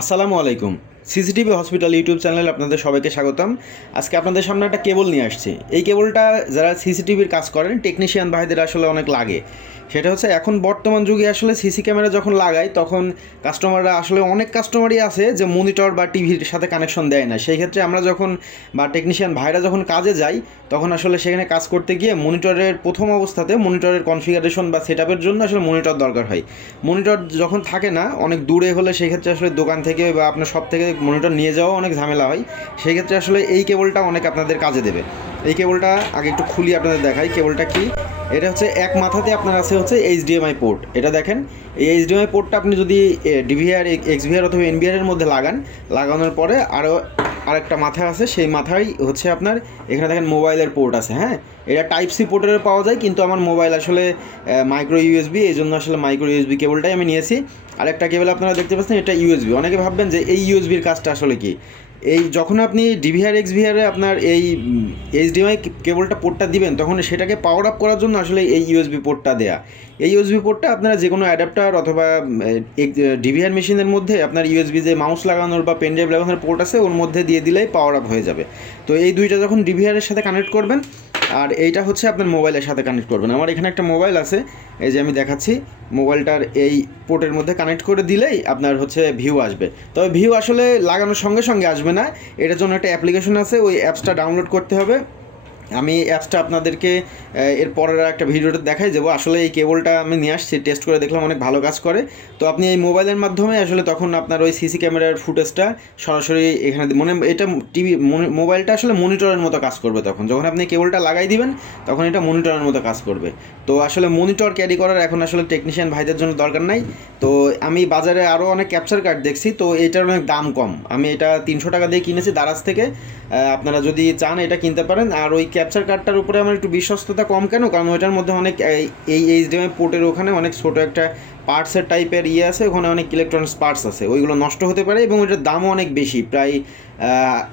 আসসালামু আলাইকুম। CCTV hospital YouTube চ্যানেলে আপনাদের সবাইকে স্বাগতম। আজকে আপনাদের সামনে একটা কেবল নিয়ে আসছি। এই কেবলটা যারা সিসিটিভির কাজ করেন টেকনিশিয়ান ভাইদের আসলে অনেক লাগে। সেটা হচ্ছে এখন বর্তমান যুগে আসলে সিসি ক্যামেরা যখন লাগায় তখন কাস্টমাররা আসলে অনেক কাস্টমারই আছে যে মনিটর বা টিভির সাথে কানেকশন দেয় না। সেই ক্ষেত্রে আমরা যখন বা টেকনিশিয়ান ভাইরা যখন কাজে যাই তখন আসলে সেখানে কাজ করতে গিয়ে মনিটরের প্রথম অবস্থাতে মনিটরের কনফিগারেশন বা সেট আপের জন্য আসলে মনিটর দরকার হয়। মনিটর যখন থাকে না অনেক দূরে হলে সেই ক্ষেত্রে আসলে দোকান থেকে বা আপনার সব থেকে মনিটর নিয়ে যাওয়া অনেক ঝামেলা হয়। সেই ক্ষেত্রে আসলে এই কেবলটা অনেক আপনাদের কাজে দেবে। এই কেবলটা আগে একটু খুলি আপনাদের দেখাই কেবলটা কি। এটা হচ্ছে এক মাথাতে আপনার আছে হচ্ছে এইচডিএমআই পোর্ট। এটা দেখেন, এই এইচডিএমআই পোর্টটা আপনি যদি ডিভিআর এক্সভিআর অথবা এনভিআর এর মধ্যে লাগানোর পরে আরও আরেকটা মাথা আছে, সেই মাথায় হচ্ছে আপনার এখানে দেখেন মোবাইলের পোর্ট আছে। হ্যাঁ, এটা টাইপ সি পোর্টের পাওয়া যায়, কিন্তু আমার মোবাইল আসলে মাইক্রো ইউএসবি, এই জন্য আসলে মাইক্রো ইউএসবি কেবলটাই আমি নিয়েছি। আরেকটা কেবল আপনারা দেখতে পাচ্ছেন, এটা ইউএসবি। অনেকে ভাববেন যে এই ইউএসবির কাজটা আসলে কি। এই যখন আপনি ডিভিআর এক্সভিআরে আপনার এই এইচডিএমআই কেবলটা পোর্টটা দিবেন তখন সেটাকে পাওয়ার আপ করার জন্য আসলে এই ইউএসবি পোর্টটা দেয়া। এই ইউএসবি পোর্টটা আপনারা যে কোনো অ্যাডাপ্টার অথবা ডিভিআর মেশিনের মধ্যে আপনার ইউএসবি যে মাউস লাগানোর বা পেন ড্রাইভ লাগানোর পোর্ট আছে ওর মধ্যে দিয়ে দিলেই পাওয়ার আপ হয়ে যাবে। তো এই দুইটা যখন ডিভিআরের সাথে কানেক্ট করবেন আর এইটা হচ্ছে আপনার মোবাইলের সাথে কানেক্ট করবেন। আমার এখানে একটা মোবাইল আছে, এই যে আমি দেখাচ্ছি। মোবাইলটার এই পোর্টের মধ্যে কানেক্ট করে দিলেই আপনার হচ্ছে ভিউ আসবে। তবে ভিউ আসলে লাগানোর সঙ্গে সঙ্গে আসবে না, এটার জন্য একটা অ্যাপ্লিকেশন আছে, ওই অ্যাপসটা ডাউনলোড করতে হবে। আমি অ্যাপসটা আপনাদেরকে এর পরের একটা ভিডিওটা দেখাই দেবো। আসলে এই কেবলটা আমি নিয়ে আসছি, টেস্ট করে দেখলাম অনেক ভালো কাজ করে। তো আপনি এই মোবাইলের মাধ্যমে আসলে তখন আপনার ওই সিসি ক্যামেরার ফুটেজটা সরাসরি এখানে এটা টিভি মোবাইলটা আসলে মনিটরের মতো কাজ করবে। তখন যখন আপনি কেবলটা লাগাই দিবেন তখন এটা মনিটরের মতো কাজ করবে। তো আসলে মনিটর ক্যারি করার এখন আসলে টেকনিশিয়ান ভাইদের জন্য দরকার নাই। তো আমি বাজারে আরও অনেক ক্যাপচার কার্ড দেখছি, তো এটার অনেক দাম কম। আমি এটা 300 টাকা দিয়ে কিনেছি দারাজ থেকে। আপনারা যদি চান এটা কিনতে পারেন। আর ওই ক্যাপচার কার্ডটার উপরে আমার একটু বিশ্বস্ততা কম কেন, কারণ ওইটার মধ্যে অনেক এই এইচডিএমআই পোর্টের ওখানে অনেক ছোটো একটা পার্টসের টাইপের আছে, ওখানে অনেক ইলেকট্রনিক্স পার্টস আছে, ওইগুলো নষ্ট হতে পারে এবং ওইটার দামও অনেক বেশি, প্রায়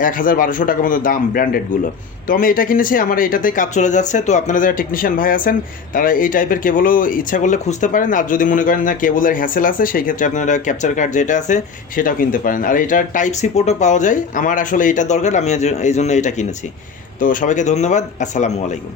1000-1200 টাকার মতো দাম ব্র্যান্ডেডগুলো। তো আমি এটা কিনেছি, আমার এটাতেই কাজ চলে যাচ্ছে। তো আপনারা যারা টেকনিশিয়ান ভাই আছেন তারা এই টাইপের কেবলও ইচ্ছা করলে খুঁজতে পারেন। আর যদি মনে করেন না কেবলের হ্যাসেল আছে সেই ক্ষেত্রে আপনারা ক্যাপচার কার্ড যেটা আছে সেটাও কিনতে পারেন। আর এটার টাইপ সি পোর্টও পাওয়া যায়। আমার আসলে এটা দরকার, আমি এই জন্য এটা কিনেছি। তো সবাইকে ধন্যবাদ। আসসালামু আলাইকুম।